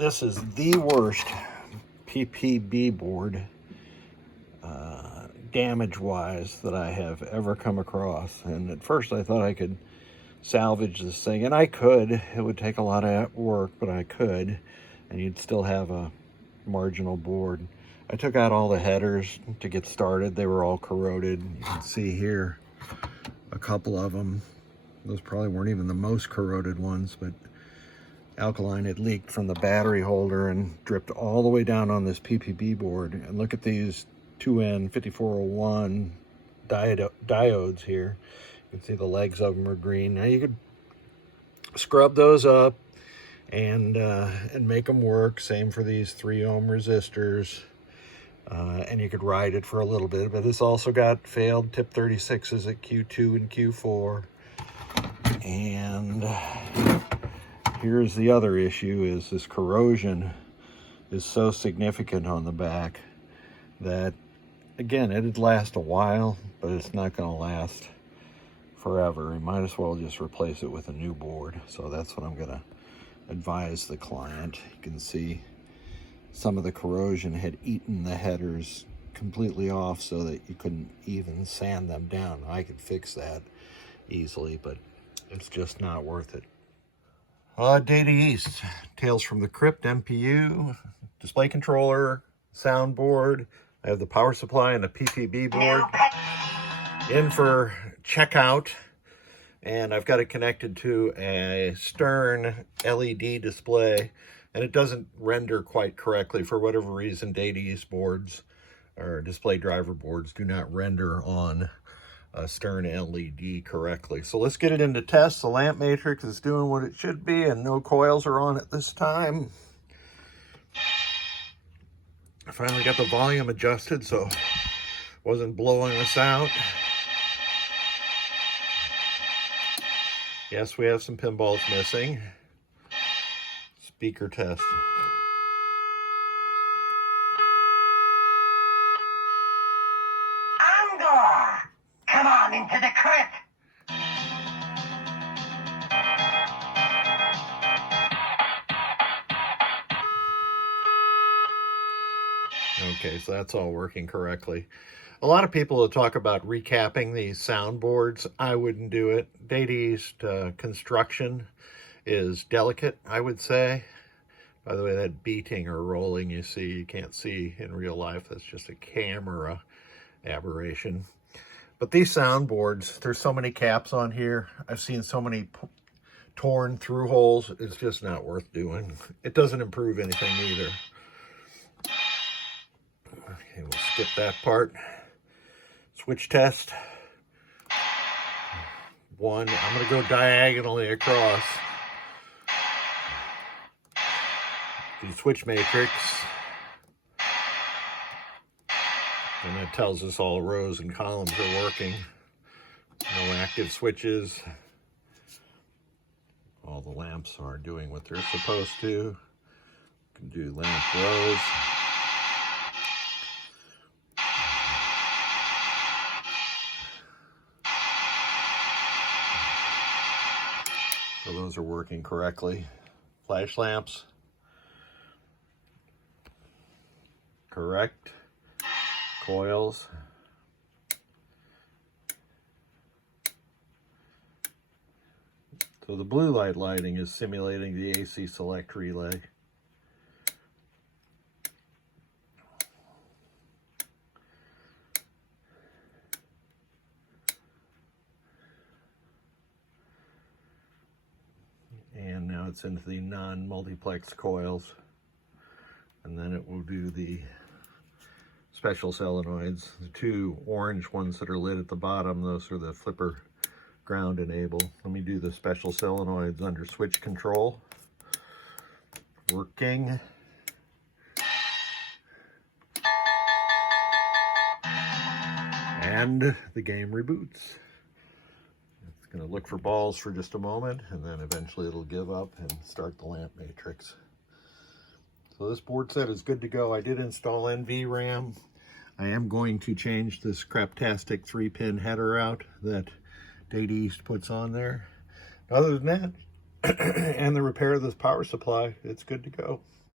This is the worst PPB board damage-wise that I have ever come across. And at first I thought I could salvage this thing, and I could. It would take a lot of work, but I could, and you'd still have a marginal board. I took out all the headers to get started. They were all corroded. You can see here a couple of them. Those probably weren't even the most corroded ones, but alkaline had leaked from the battery holder and dripped all the way down on this PPB board. And look at these 2N5401 diodes here. You can see the legs of them are green. Now you could scrub those up and make them work. Same for these 3 ohm resistors. And you could ride it for a little bit, but this also got failed tip 36s at Q2 and Q4. And here's the other issue, is this corrosion is so significant on the back that, again, it'd last a while, but it's not going to last forever. You might as well just replace it with a new board. So that's what I'm going to advise the client. You can see some of the corrosion had eaten the headers completely off so that you couldn't even sand them down. I could fix that easily, but it's just not worth it. Data East, Tales from the Crypt, MPU, display controller, soundboard. I have the power supply and the PPB board in for checkout, and I've got it connected to a stern LED display, and it doesn't render quite correctly. For whatever reason, Data East boards or display driver boards do not render on a stern LED correctly. So let's get it into test. The lamp matrix is doing what it should be, and no coils are on it this time. I finally got the volume adjusted so it wasn't blowing us out. Yes, we have some pinballs missing. Speaker test. Come on into the crypt. Okay, so that's all working correctly. A lot of people will talk about recapping these soundboards. I wouldn't do it. Data East construction is delicate, I would say. By the way, that beating or rolling you see, you can't see in real life. That's just a camera aberration. But these soundboards, there's so many caps on here. I've seen so many torn through holes. It's just not worth doing. It doesn't improve anything either. Okay, we'll skip that part. Switch test. 1, I'm going to go diagonally across. The switch matrix. And that tells us all rows and columns are working. No active switches. All the lamps are doing what they're supposed to. You can do lamp rows. So those are working correctly. Flash lamps. Correct. Coils. So the blue light lighting is simulating the AC select relay. And now it's into the non-multiplex coils. And then it will do the special solenoids. The 2 orange ones that are lit at the bottom, those are the flipper ground enable. Let me do the special solenoids under switch control. Working. And the game reboots. It's going to look for balls for just a moment, and then eventually it'll give up and start the lamp matrix. So this board set is good to go. I did install NVRAM. I am going to change this craptastic 3-pin header out that Data East puts on there. Other than that, and the repair of this power supply, it's good to go.